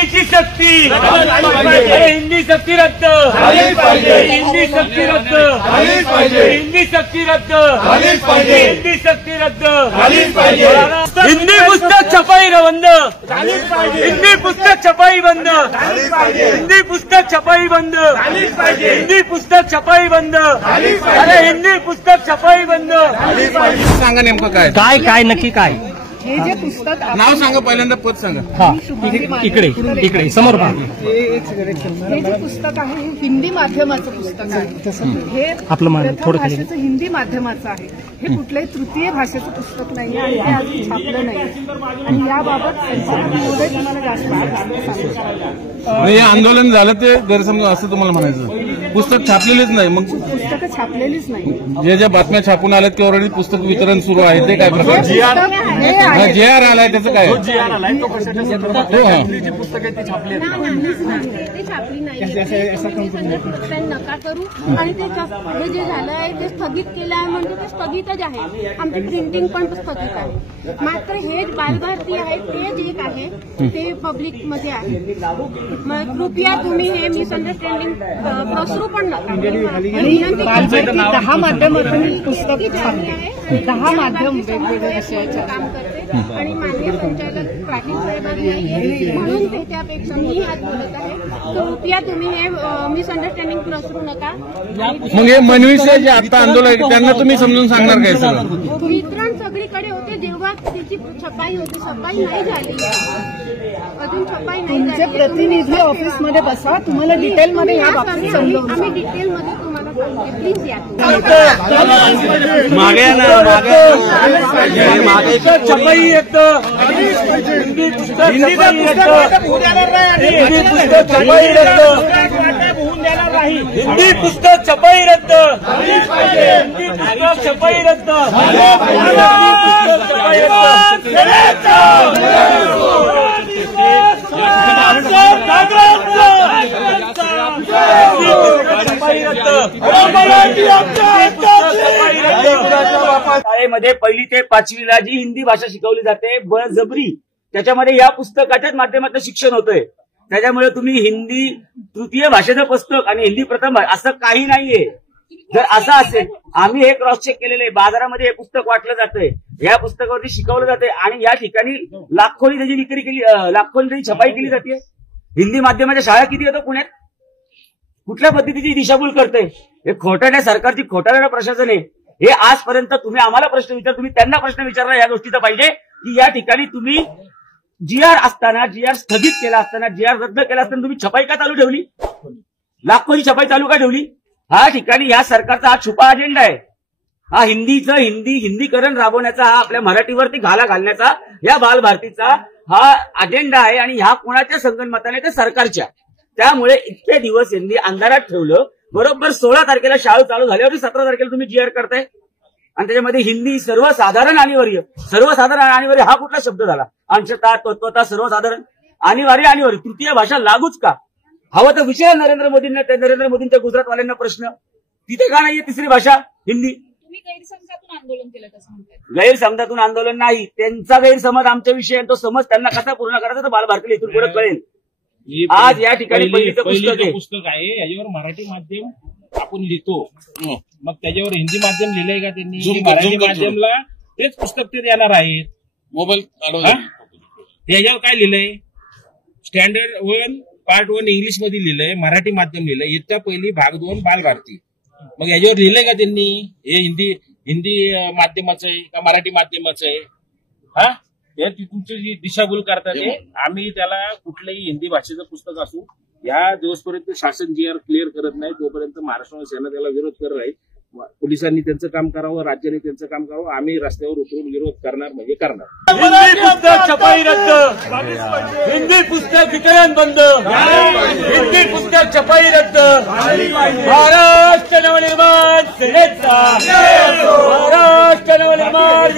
हिंदीची सक्ती, हिंदी सक्ती रद्द, हिंदी सक्ती रद्द, हिंदी सक्ती रद्द, हिंदी सक्ती रद्द, हिंदी पुस्तक छपाई बंद, हिंदी पुस्तक छपाई बंद, हिंदी पुस्तक छपाई बंद, हिंदी पुस्तक छपाई बंद, अरे हिंदी पुस्तक छपाई बंद। सांगा नेमकं काय काय काय नक्की काय हे जे पुस्तक नाव सांगा, पहिल्यांदा पद सांगा। हा इकडे इकडे समोर पहा। हे जे पुस्तक आहे हे हिंदी माध्यमाचं पुस्तक आहे। हे आपलं मान प्रथम थोडं खाली भाषेचं हिंदी माध्यमाचं आहे। हे कुठल्याही तृतीय भाषेचं पुस्तक नाही आणि हे अजून छापलं नाही आणि याबाबत संचालक महोदय तुम्हाला जास्त सांगू हे आंदोलन झालं ते गैरसमज असं तुम्हाला म्हणायचं। पुस्तक छापलेलेच नाही, मग पुस्तकं छापलेलीच नाही। ज्या बातम्या छापून आल्यात की ऑलरेडी पुस्तक वितरण सुरू आहे, ते काय प्रकार? जे आर आलाय त्याचं काय? ते छापली नाही नका करू आणि ते जे झालं आहे ते स्थगित केलं आहे म्हणजे ते स्थगितच आहे। आमची प्रिंटिंग पण स्थगित आहे। मात्र हे बालभारती आहे ते जे एक आहे ते पब्लिक मध्ये आहे। मग कृपया तुम्ही हे मिसअंडरस्टँडिंग पसरू पण नका। बालभारती 10 माध्यमातून पुस्तक छापली, 10 माध्यम वेगवेगळ्या विषयाचं काम करते आणि माननीय संचालक पाटील साहेबांनी म्हणून त्याच्यापेक्षा मी आज बोलत आहे। कृपया तुम्ही हे मिसअंडरस्टँडिंग पसरू नका। मग हे मनवीचे जे आता आंदोलन त्यांना तुम्ही समजून सांगणार काय सगळं? वितरण सगळीकडे होते जेव्हा त्याची छपाई होती, छपाई नाही झाली अजून, छपाई नाही तुमचे झाली। प्रतिनिधी ऑफिसमध्ये बसा, तुम्हाला डिटेलमध्ये या बाबतीत समजावून आम्ही डिटेलमध्ये तुम्हाला सांगते, प्लीज या। मागे मागे छपाई येतं, हिंदी पुस्तक छपाई येतं, हिंदी पुस्तक छपाई रद्द, हिंदी पुस्तक छपाई रद्द, हिंदी पुस्तक छपाई रद्द, हिंदी पुस्तक छपाई शाळेमध्ये 1ली ते 5वीला जी हिंदी भाषा शिकवली जाते बळजबरी, त्याच्यामध्ये या पुस्तकाच्याच माध्यमातून शिक्षण होतंय। त्याच्यामुळे तुम्ही हिंदी तृतीय भाषेचं पुस्तक आणि हिंदी प्रथम असं काही नाहीये। जर असं असेल, आम्ही हे क्रॉस चेक केलेलं आहे, बाजारामध्ये हे पुस्तक वाटलं जातंय, या पुस्तकावरती शिकवलं जाते आणि या ठिकाणी लाखोनी त्याची विक्री केली, लाखोनी त्याची छपाई केली जाते। हिंदी माध्यमाच्या शाळा किती येतो पुण्यात? कुठल्या पद्धतीची दिशाभूल करते? हे खोटारड्या सरकारची, खोटारड्या प्रशासन आहे हे। आजपर्यंत तुम्ही आम्हाला प्रश्न विचार, तुम्ही त्यांना प्रश्न विचारला या गोष्टीचा पाहिजे की या ठिकाणी तुम्ही GR असताना, GR स्थगित केला असताना, GR रद्द केला असताना तुम्ही छपाई का चालू ठेवली? लाखोची छपाई चालू का ठेवली? हा ठिकाणी या सरकारचा हा छुपा अजेंडा आहे। हा हिंदीकरण राबवण्याचा, हा आपल्या मराठीवरती घाला घालण्याचा या बालभारतीचा हा अजेंडा आहे आणि ह्या कोणाच्या संगनमताने? ते सरकारच्या। त्यामुळे इतके दिवस यांनी अंधारात ठेवलं। बरोबर 16 तारखेला शाळा चालू झाल्यावर 17 तारखेला तुम्ही GR करताय आणि त्याच्यामध्ये हिंदी सर्वसाधारण अनिवार्य, सर्वसाधारण अनिवार्य हा कुठला शब्द झाला? अंशतः, तत्वतः, सर्वसाधारण, अनिवार्य तृतीय भाषा लागूच का? हवं तर विषय नरेंद्र मोदींच्या गुजरातवाल्यांना प्रश्न, तिथे का नाहीये तिसरी भाषा हिंदी? तुम्ही गैरसमजातून आंदोलन केलं कसं म्हणतात? गैरसमजातून आंदोलन नाही, त्यांचा गैरसमज आमच्या विषयी, तो समज त्यांना कसा पूर्ण करायचा तर बालभारतीला इथून पुढे कळेल। आज या ठिकाणी पहिलं पुस्तक आहे, याच्यावर मराठी माध्यम आपण लिहितो, मग त्याच्यावर हिंदी माध्यम लिहिलंय का त्यांनी? मराठी माध्यमला तेच पुस्तक ते देणार आहेत। मोबाईल याच्यावर काय लिहिलंय? स्टँडर्ड 1 पार्ट 1 इंग्लिश मध्ये लिहिलंय, मराठी माध्यम लिहिलंय, इयत्ता 1 भाग 2 बालभारती। मग याच्यावर लिहिलंय का त्यांनी हे हिंदी माध्यमाचं आहे का मराठी माध्यमाचं आहे? हा, तुमची जी दिशाभूल करतात ते, आम्ही त्याला कुठलंही हिंदी भाषेचं पुस्तक असू, या दिवसपर्यंत शासन GR क्लिअर करत नाही तोपर्यंत महाराष्ट्र सेना त्याला विरोध करत राहील। पोलिसांनी त्यांचं काम करावं, राज्याने त्यांचं काम करावं, आम्ही रस्त्यावर उतरून विरोध करणार म्हणजे करणार। हिंदी पुस्तक छपाई रद्द, हिंदी पुस्तक वितरण बंद, हिंदी पुस्तक छपाई रद्द, महाराष्ट्र नवनिर्माण सेनेचा, महाराष्ट्र नवनिर्माण